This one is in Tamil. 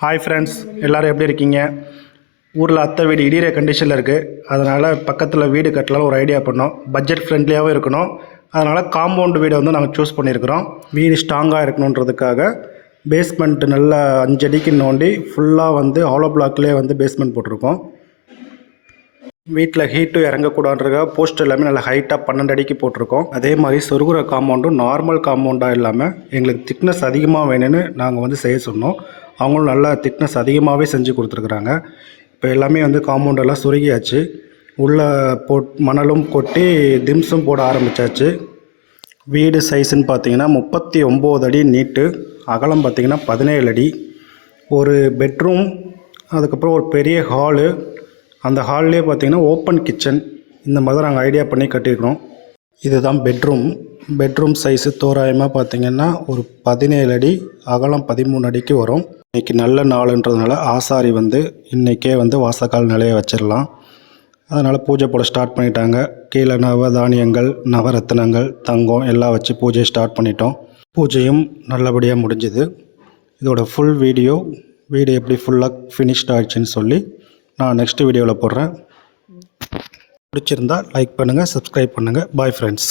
ஹாய் ஃப்ரெண்ட்ஸ், எல்லோரும் எப்படி இருக்கீங்க? ஊரில் அத்தை வீடு இடிகிற கண்டிஷனில் இருக்குது. அதனால் பக்கத்தில் வீடு கட்டலாம் ஒரு ஐடியா பண்ணோம். பட்ஜெட் ஃப்ரெண்ட்லியாகவும் இருக்கணும். அதனால் காம்பவுண்டு வீடை வந்து நாங்கள் சூஸ் பண்ணியிருக்கிறோம். வீடு ஸ்ட்ராங்காக இருக்கணுன்றதுக்காக பேஸ்மெண்ட் நல்லா 5 அடிக்கு நோண்டி ஃபுல்லாக வந்து ஹாலோ பிளாக்லேயே வந்து பேஸ்மெண்ட் போட்டிருக்கோம். வீட்டில் ஹீட்டும் இறங்கக்கூடாதுன்றதுக்காக போஸ்ட் எல்லாமே நல்லா ஹைட்டாக 12 அடிக்கு போட்டிருக்கோம். அதே மாதிரி சொருகுற காம்பவுண்டும் நார்மல் காம்பவுண்டாக இல்லாமல் எங்களுக்கு திக்னஸ் அதிகமாக வேணும்னு நாங்கள் வந்து செய்ய சொன்னோம். அவங்களும் நல்லா திக்னஸ் அதிகமாகவே செஞ்சு கொடுத்துருக்குறாங்க. இப்போ எல்லாமே வந்து காம்பவுண்டெல்லாம் சுருகியாச்சு. உள்ளே மணலும் கொட்டி திம்ஸும் போட ஆரம்பித்தாச்சு. வீடு சைஸுன்னு பார்த்தீங்கன்னா 39 அடி நீட்டு, அகலம் பார்த்திங்கன்னா 17 அடி. ஒரு பெட்ரூம், அதுக்கப்புறம் ஒரு பெரிய ஹாலு, அந்த ஹால்லேயே பார்த்திங்கன்னா ஓப்பன் கிச்சன், இந்த மாதிரி நாங்கள் ஐடியா பண்ணி கட்டியிருக்கிறோம். இதுதான் பெட்ரூம் சைஸு தோராயமாக பார்த்திங்கன்னா ஒரு 17 அடி, அகலம் 13 அடிக்கு வரும். இன்றைக்கி நல்ல நாளுன்றதுனால ஆசாரி வந்து இன்றைக்கே வந்து வாசக்கால் நிலைய வச்சிடலாம். அதனால் பூஜை போட ஸ்டார்ட் பண்ணிட்டாங்க. கீழே நவதானியங்கள், நவரத்தினங்கள், தங்கம் எல்லாம் வச்சு பூஜையை ஸ்டார்ட் பண்ணிட்டோம். பூஜையும் நல்லபடியாக முடிஞ்சுது. இதோட ஃபுல் வீடியோ எப்படி ஃபுல்லாக ஃபினிஷ்ட் ஆகிடுச்சின்னு சொல்லி நான் நெக்ஸ்ட் வீடியோவில் போடுறேன். பிடிச்சிருந்தால் லைக் பண்ணுங்கள், சப்ஸ்கிரைப் பண்ணுங்கள். Bye friends.